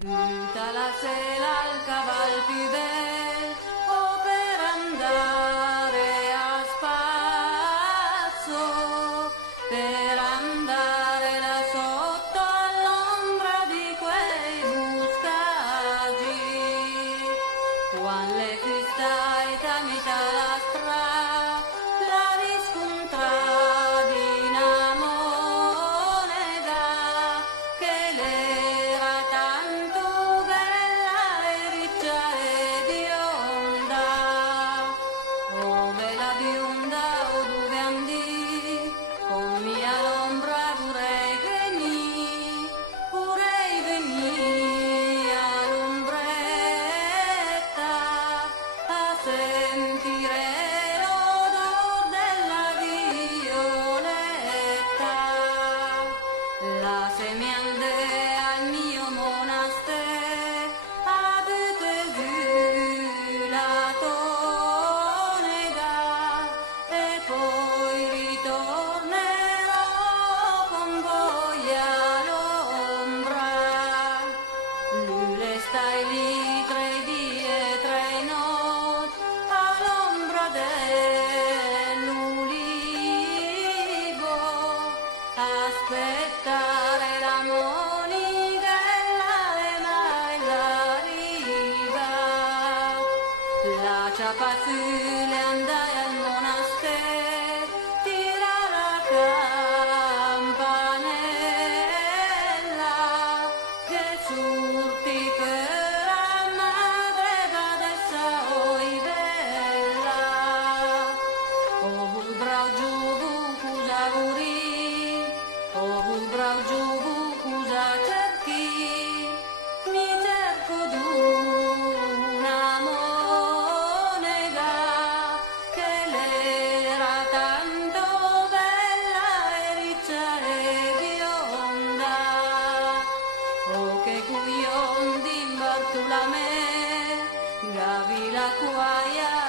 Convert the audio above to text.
Tutta la sera al caval più bel, o per andare a spasso, per andare là sotto all'ombra di quei buscagli. Quando le fistai da metà la strada, la riscontra di una moneta che l'era tanto bella e riccia e bionda. Oh bella bionda, oh dove andi? Con mia l'ombra vorrei venì all'ombretta a sentire l'odor della violetta. La semiande al mio monastero avete giù la tonega e poi ritornerò con voi all'ombra. Lui stai lì 3 dì e 3 notti all'ombra dell'ulivo, aspettare la monigella e mai l'arriva. La ciapazzule andai al monastero, tira la campanella, che surti per la madre badessa oi bella. Oh bul brau giuvu cusa vuri, oh bul brau giuvu cusa cerchi, mi cerco d'una monega che l'era tanto bella e riccia e bionda. Oh che cuion di Bartolomè, gavi la cuaia